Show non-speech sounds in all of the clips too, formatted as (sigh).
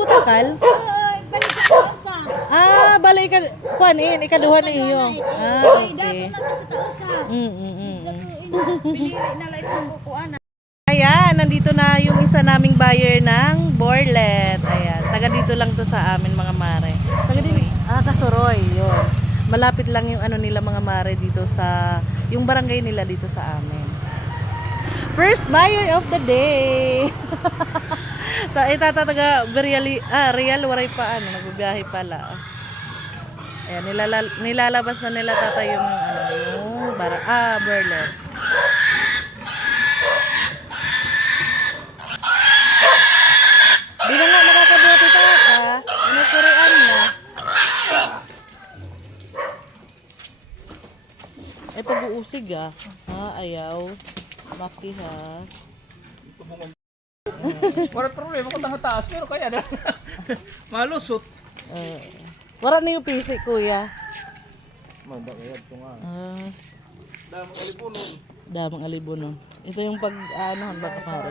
butakal? Ay, balik sa tausa. Ah, bali ka kuan in ikaduha na iyo. Ah, Ay, okay. na sa tausa. Mm, mm, mm. Pinili na lang itong bukuan. Ayan, nandito na yung isa naming buyer ng Borlet. Ayan, taga dito lang to sa amin mga mare. Taga din, ah, Kasoroy, yun. Malapit lang yung ano nila mga mare dito sa, yung barangay nila dito sa amin. First buyer of the day. (laughs) Ta itata taga Real, ah, Real Waray pa ano, nagbibiyahe pala. Ayan, nilala, nilalabas na nila tata yung ano, yung bara, ah, Borlet. Di na nga nakakabuhat ito ha. Ano kurian na? Eh pag-uusig ah. Ha, ayaw. Maki ha. Wala problema kung tanga taas, pero kaya na. (laughs) Malusot. Uh, wala na yung PC kuya. Mabakayad ko nga. Ah, Damo kalipunon. damang alibunon. Ito yung pag ano ba pare,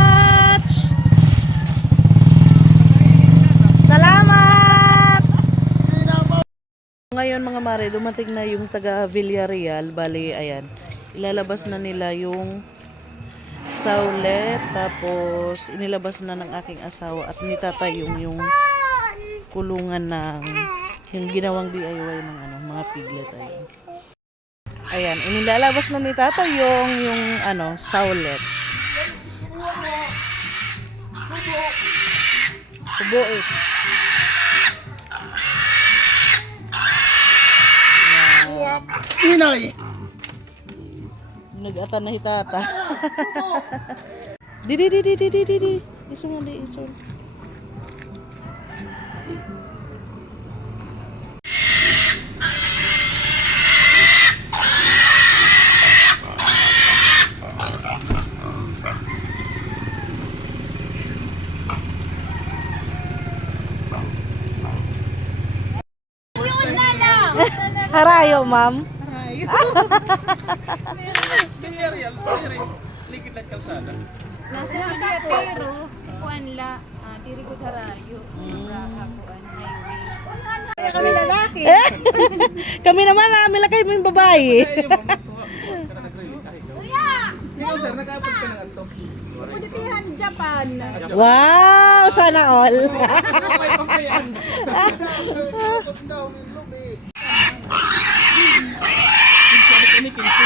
Ngayon mga mare, dumating na yung taga Villarreal. Bali, ayan. Ilalabas na nila yung saulet. Tapos, inilabas na ng aking asawa at ni tata yung, yung kulungan ng yung ginawang DIY ng ano, mga piglet. Ayan. Ayan, inilalabas na ni tata yung, yung ano, saulet. Kubo eh. Inay! Nagata na hitata. Didi, didi, didi, didi. Isun, didi, isun. Harayo, ma'am. Bilyarial, bilyarial. Ligid lang kalsada. Nasa siya pero kuan la ah, diri ko harayo. Kami lalaki. Kami naman, namin lakay mo yung babae. Ikaw sir, nag-aabot ka ng anto. Puditihan Japan. wow, sana all. আপনি কিন্তু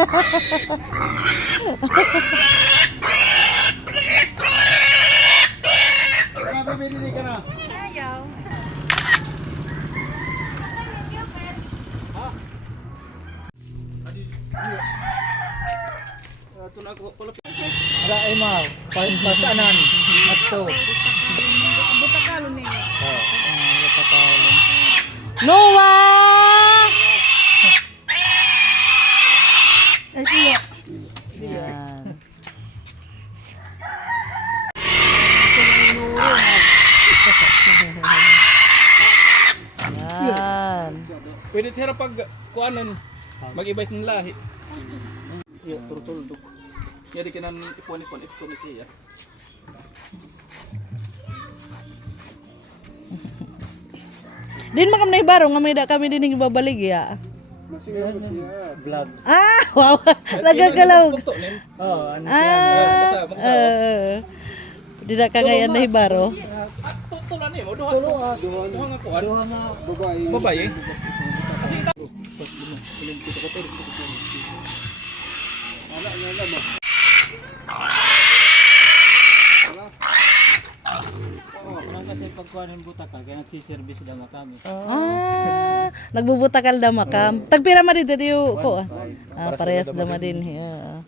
Ha ha ha ha ha! Nabibili ka na. Ayaw. Ito na ako pala. Ara ay ma, pasanan. Ato. Butakalo ni. Noah! Ay, iya. Yan. Yan. Pwede tira pag kuanon mag-ibay ng lahi. Iya, turutuldok. Yari kinan ipon-ipon ito ni Kia. Din makam na ibaro nga may da kami din ibabalig ya. Vlog. Ah, wow. (laughs) Nagagalaw. Oh, ano Ah. Uh, di na ka ngayon na ibaro. Ah, tutulan niyo. Duha. Duha nga kuan. Duha nga babae. Babae. Kasi pagkuha ng butakal, kaya nagsiservice daw kami. Ah, nagbubutakal daw makam. Tagpira ma dito tiyo ko. Ah, parehas daw ma din. Yeah.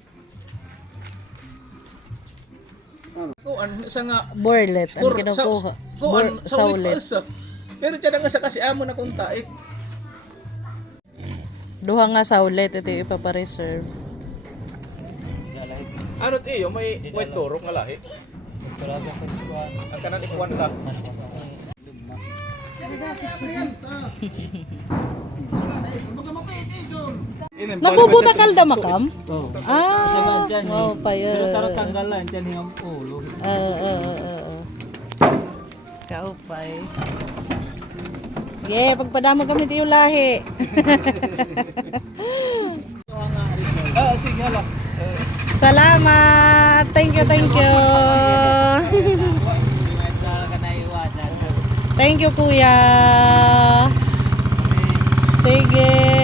Kuan sa nga Borlet ang kinukuha. sa- Kuan saulit. ulit. Pero tiyan nga sa kasi amo na kung taik. Duha nga saulit ito yung ipapareserve. Ano tiyo may white toro nga lahi. Ang kanan ikuan ka. Inin, Nagbubutakal daw makam? Oh. Ah, wow pa Pero yun. tara tanggalan, dyan yung ulo. Oo, oo, oo, oo. Kaupay. Yeah, pagpadamo kami tiyo lahi. Ah, sige. Salamat. Thank you, thank you. Thank you, kuya. Sige.